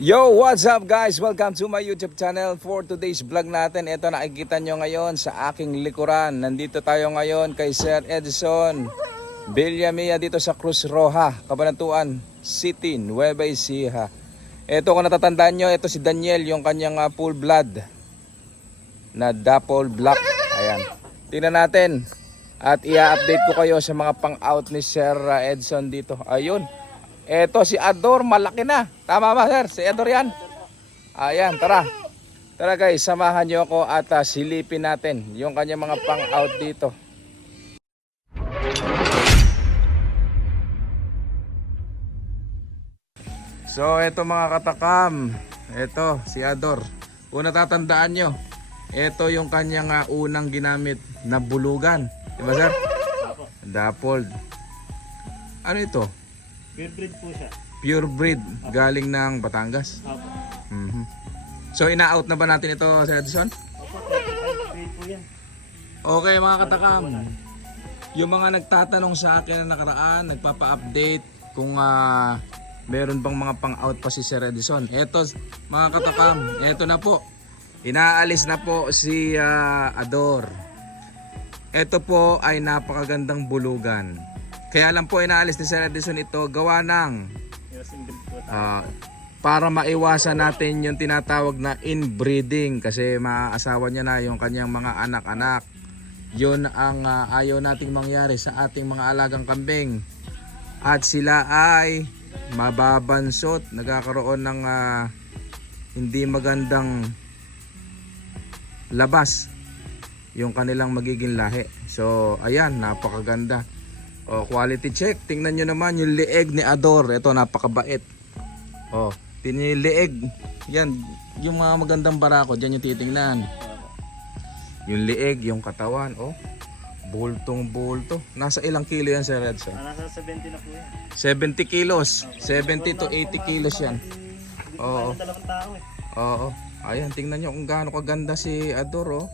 Yo, what's up guys? Welcome to my YouTube channel. For today's vlog natin, ito nakikita nyo ngayon sa aking likuran. Nandito tayo ngayon kay Sir Edson Villamilla dito sa Cruz Roja, Cabanatuan City, Nueva Ecija. Ito kung natatandaan nyo, ito si Daniel, yung kanyang full blood na Dapol Black. Ayan, tingnan natin at i-update ko kayo sa mga pang-out ni Sir Edson dito. Ayun. Eto si Ador, malaki na. Tama ba sir? Si Ador yan. Ayan, tara. Tara guys, samahan nyo ako at silipin natin yung kanyang mga pang-out dito. So eto mga katakam. Eto si Ador. Kung natatandaan nyo, eto yung kanyang unang ginamit na bulugan. Diba sir? Dappled. Ano ito? Pure breed po siya. Pure breed, galing ng Batangas. Opo. So ina-out na ba natin ito, Sir Edson? Opo, 35 breed po yan. Okay mga katakam, yung mga nagtatanong sa akin na nakaraan, nagpapa-update kung meron bang mga pang-out pa si Sir Edson. Eto mga katakam, eto na po. Inaalis na po si Ador. Eto po ay napakagandang bulugan. Kaya lang po inaalis ni Sir Edson ito gawa ng para maiwasan natin yung tinatawag na inbreeding kasi maasawa niya na yung kanyang mga anak-anak. Yun ang ayaw nating mangyari sa ating mga alagang kambing. At sila ay mababansot, nagkakaroon ng hindi magandang labas yung kanilang magiging lahi. So ayan, napakaganda. Oh, quality check. Tingnan nyo naman yung leeg ni Ador. Ito napakabait. Oh, tingnan yung leeg. Yan, yung mga magandang barako, diyan yung titingnan. Yung leeg, yung katawan, oh. Bultong-bulto. Nasa ilang kilo yan, Sir Edson? Nasa 70 na po yan. 70 kilos. 70 to 80 kilos yan. Oo. Dalawang tao Oo. Ayan, tingnan nyo kung gaano kaganda si Ador, oh.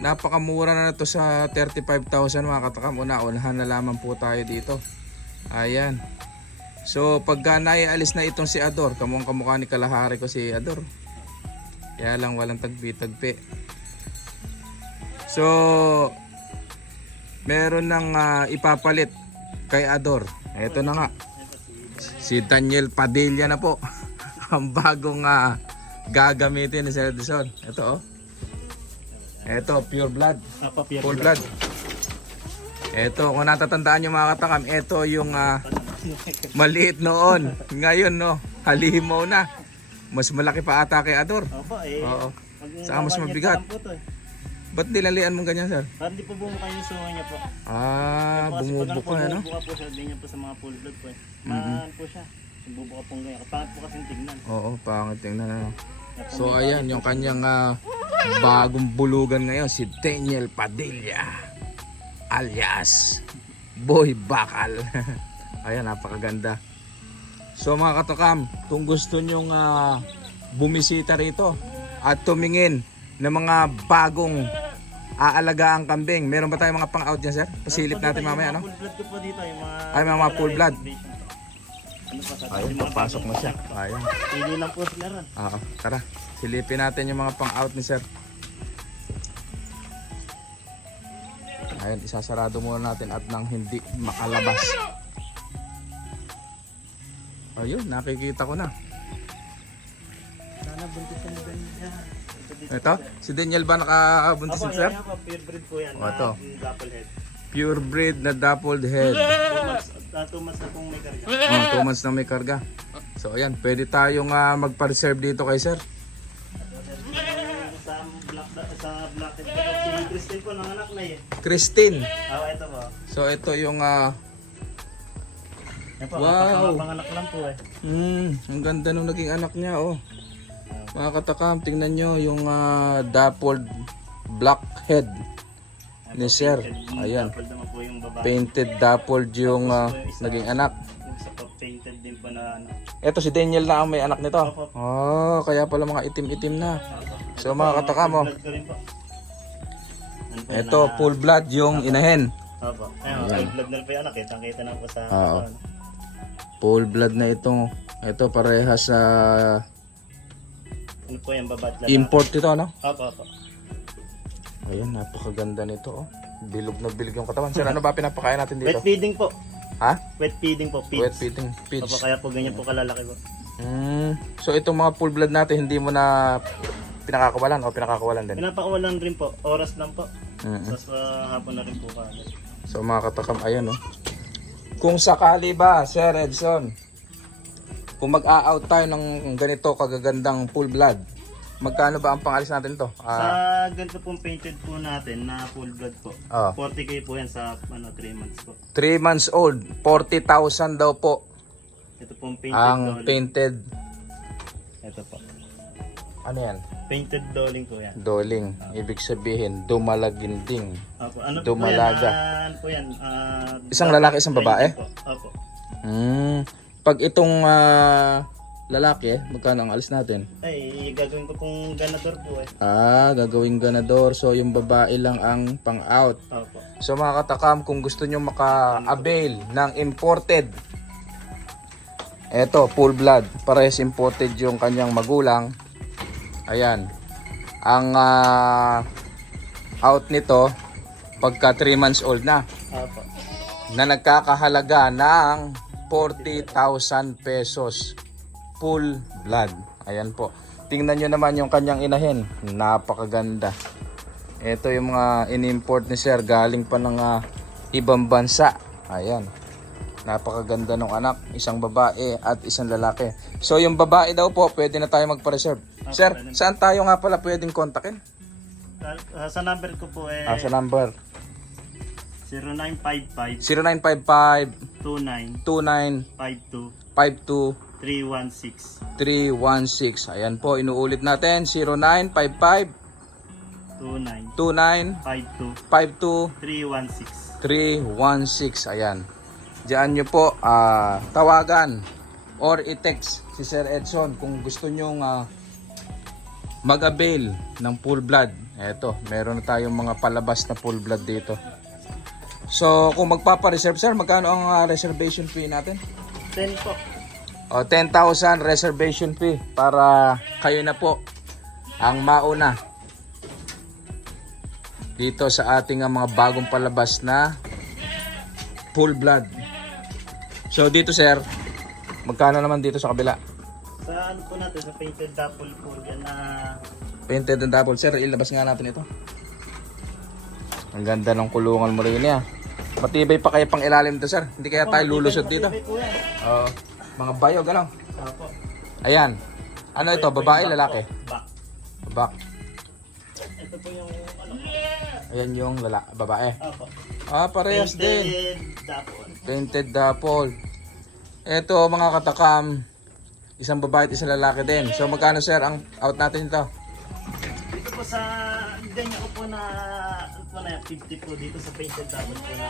Napakamura na to sa 35,000 mga katakam. Una-unahan na lamang po tayo dito. Ayan. So pagka naialis na itong si Ador, kamukhang kamukha ni kalahari ko si Ador. Kaya lang walang tagpi-tagpi. So meron nang ipapalit kay Ador. Ito na nga. Si Daniel Padilla na po. Ang bagong gagamitin ni Sir Edson. Ito oh. Ito, pure blood. Full blood. Ito, kung natatandaan nyo mga katakam, ito yung maliit noon. Ngayon, no, halimaw na. Mas malaki pa ata kay Ador. Opo, Oo. Saka mas mabigat. Ba't nilalian mong ganyan, sir? Para di po bumuka yung suha niya po. Bumubuka, ano? Bumubuka po siya, ganyan po sa mga full blood po. Maan po siya. Bumubuka po ganyan. Pangit po kasing tignan. Oo, pangit tingnan, ano. So ayan, yung kanyang bagong bulugan ngayon, si Daniel Padilla alias Boy Bakal. Ayan, napakaganda. So mga katakam, kung gusto nyong bumisita rito at tumingin ng mga bagong aalagaan kambing, meron ba tayong mga pang-out dyan, sir? Pasilip natin mamaya, no? Full blood ko po dito. Yung mga ay, mga full blood. Ano pa sa Ayun, papasok na siya. Ayan. Pili lang po sila ron. Oo, tara. Silipin natin yung mga pang-out ni sir. Ayun, isasarado muna natin at nang hindi makalabas. Ayun, nakikita ko na. Sana buntisan na ganyan. Ito, si Daniel ba nakabuntis Opo, sir? yan po, pure breed po yan. O, ito. Dapple head. Pure breed na dappled head. 2 months na pong may karga. 2 months na may karga. So ayan, pwede tayong magpa-reserve dito kay sir. Sa black head po. Si Christine po, nanganak na eh. Christine. Ito po. So ito yung Yan po, wow. panganak lang po eh. Ang ganda nung naging anak niya, oh. Mga katakam, tingnan nyo yung dappled black head ni sir. Ayan. Dappled naman po yung babae. Painted dappled yung naging anak. Yung sa painted din po na ano. Ito si Daniel na ang may anak nito. Opo. Oh, kaya pala mga itim-itim na. So mga katakam, oh. Blood ko rin po. Ano po Ito na- full blood yung inahen. Opo. Ayun, blood na po yung anak. Kitang-kita na po sa... Oo. Full blood na ito. Ito parehas sa Ano po yan, babae at lalaki. Import ito, ano? Opo, opo. Ayan, napakaganda nito, oh. Bilog na bilog yung katawan. Sir, ano ba pinapakain natin dito? Wet feeding po. Ha? Wet feeding po, feeds. Wet feeding feeds. Opo, kaya po ganyan po kalalaki po. So itong mga full blood natin, hindi mo na pinakakawalan o pinakakawalan din? Pinapakawalan rin po, oras lang po. Mhm. Tapos hapon na rin po kagad. So mga katakam, ayan, oh. Kung sakali ba, Sir Edson, kung mag-a-out tayo ng ganito kagagandang full blood, magkano ba ang pangalis natin to? Sa ganito pong painted po natin na full blood po. Oh. 40k po yan sa 3 months po. 3 months old, 40,000 daw po Ito pong painted ang dolling. painted. Ito po. Ano yan? Painted dolling po yan. Doling. Ibig sabihin, dumalaginding. Opo. Ano Dumalaga. po yan? Isang lalaki, isang babae? Po. Opo. Pag itong lalaki, magkano ang alis natin? Ay, gagawin ko pong ganador po eh. Gagawing ganador. So yung babae lang ang pang-out. Opo. So mga katakam, kung gusto nyo maka-avail ng imported, eto, full blood, parehas imported yung kanyang magulang. Ayan. Ang out nito, pagka 3 months old na, Opo. na nagkakahalaga ng 40,000 pesos. Full blood. Ayan po. Tingnan nyo naman yung kanyang inahin. Napakaganda. Ito yung mga in-import ni Sir. Galing pa ng ibang bansa. Ayan. Napakaganda ng anak. Isang babae at isang lalaki. So yung babae daw po, pwede na tayo magpa-reserve. Sir, saan tayo nga pala pwedeng kontakin? Sa number ko po eh, Sa number 0955 0955 29 29 52 52 316 316. Ayan po, inuulit natin. 0955 29 29 52 52 316. 316. Ayan. Diyan nyo po tawagan or i-text si Sir Edson kung gusto nyong mag-avail ng full blood. Eto, meron na tayong mga palabas na full blood dito. So, kung magpapa-reserve, sir, magkano ang reservation fee natin? 10 po. 10,000 reservation fee para kayo na po ang mauna dito sa ating mga bagong palabas na full blood. So dito, sir, magkano naman dito sa kabila? Sa ano po natin, sa painted dapple po yan na Painted and double. Sir, ilabas nga natin ito. Ang ganda ng kulungan mo rin niya. Matibay pa kaya pang ilalim ito, sir. Hindi kaya tayo lulusot dito. po yan. Mga bayog, ano? Opo. Ayan. Ano ito? Babae, lalaki? Back. Back. Ito po yung ano. Ayan yung babae. Opo. Parehas din. Painted dapple. Painted double. Ito, mga katakam, isang babae at isang lalaki din. So magkano, sir, ang out natin ito? Dito po sa ganyan ko po na ano po na 50 po dito sa painted dapple po na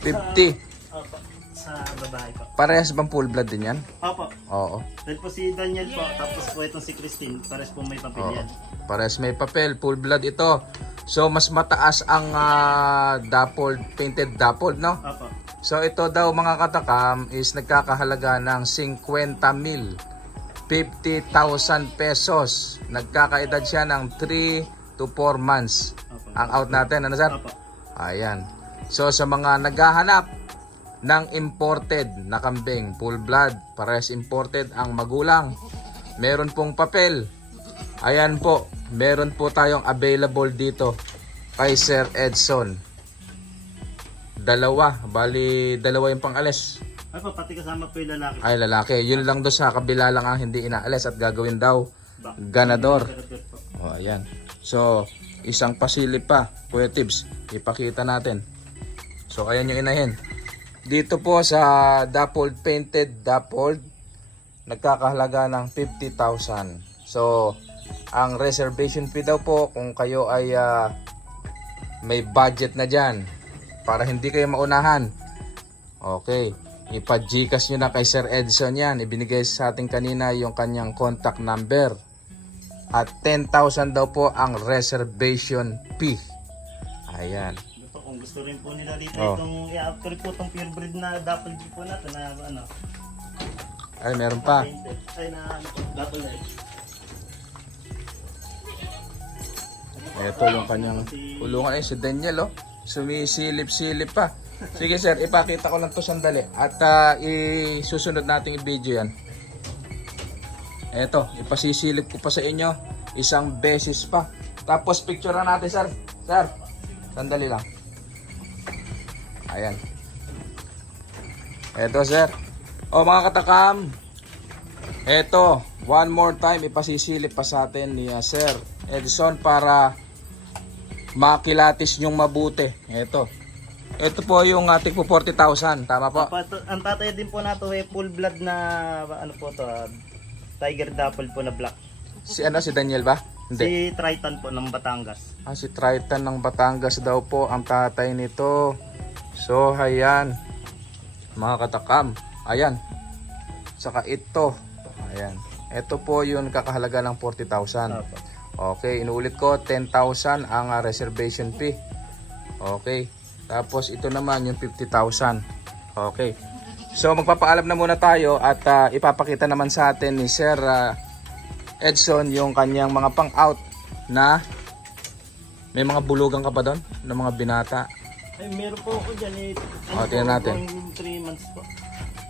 50. Opo. Sa babae po. Parehas bang full blood din yan? Opo. Oo. Dahil po si Daniel po, tapos po itong si Christine, pares po may papel yan. Parehas may papel, full blood ito. So mas mataas ang dappled, painted dappled, no? Opo. So ito daw, mga katakam, is nagkakahalaga ng 50,000, 50,000 pesos. Nagkakaedad siya ng 3 to 4 months. Opo. Ang out natin, ano, sir? Opo. Ayan. So sa mga naghahanap ng imported na kambing, full blood, parehas imported ang magulang, meron pong papel. Ayan po, meron po tayong available dito kay Sir Edson. Dalawa yung pangalis. Ay po, pati kasama po yung lalaki. Ay, lalaki. Yun lang doon sa kabila lang ang hindi inaalis at gagawin daw Back. ganador. Ganador po. O, ayan. So, isang pasilip pa, Kuya Tibbs, ipakita natin. So, ayan yung inahin. Dito po sa dappled, painted dappled, nagkakahalaga ng 50,000. So, ang reservation fee daw po, kung kayo ay may budget na dyan, para hindi kayo maunahan, okay, ipa-Gcash nyo na kay Sir Edson yan. Ibinigay sa ating kanina yung kanyang contact number. At 10,000 daw po ang reservation fee. Ayan. Ito po, kung gusto rin po nila dito, Oh. itong i-after po itong purebred na dapple po natin na ano, Ay, meron pa. painted. Ay na ano po, dapple na Ito yung kanyang kulungan. Si Daniel, oh. Sumisilip-silip pa. Sige sir, ipakita ko lang to sandali. At isusunod nating i-video yan. Ito, ipasisilip ko pa sa inyo. Isang beses pa. Tapos picture na natin sir. Sir, sandali lang. Ayan. Ito sir. O mga katakam. Ito, one more time ipasisilip pa sa atin ni Sir Edson para makilatis nyong mabuti. Ito. Ito po yung ating po 40,000. Tama po? Ang tatay din po nato ay full blood na ano po to, Tiger Dapple po na black. Si Daniel ba? Hindi. Si Triton po ng Batangas. Si Triton ng Batangas daw po ang tatay nito. So, ayan. Mga katakam. Ayan. Saka ito. Ayan. Ito po yung kakahalaga ng 40,000. Opo. Okay, inuulit ko, 10,000 ang reservation fee. Okay. Tapos ito naman yung 50,000. Okay. So magpapaalam na muna tayo at ipapakita naman sa atin ni Sir Edson yung kanyang mga pang-out na may mga bulugan ka pa doon ng mga binata. Ay, meron po ako dyan eh. Tingnan natin. 3 months po.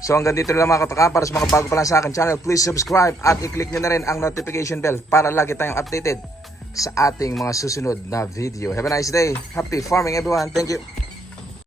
So hanggang dito na lang mga katakam. Para sa mga bago pa lang sa akin channel, please subscribe at i-click nyo na rin ang notification bell para lagi tayong updated sa ating mga susunod na video. Have a nice day. Happy farming everyone. Thank you.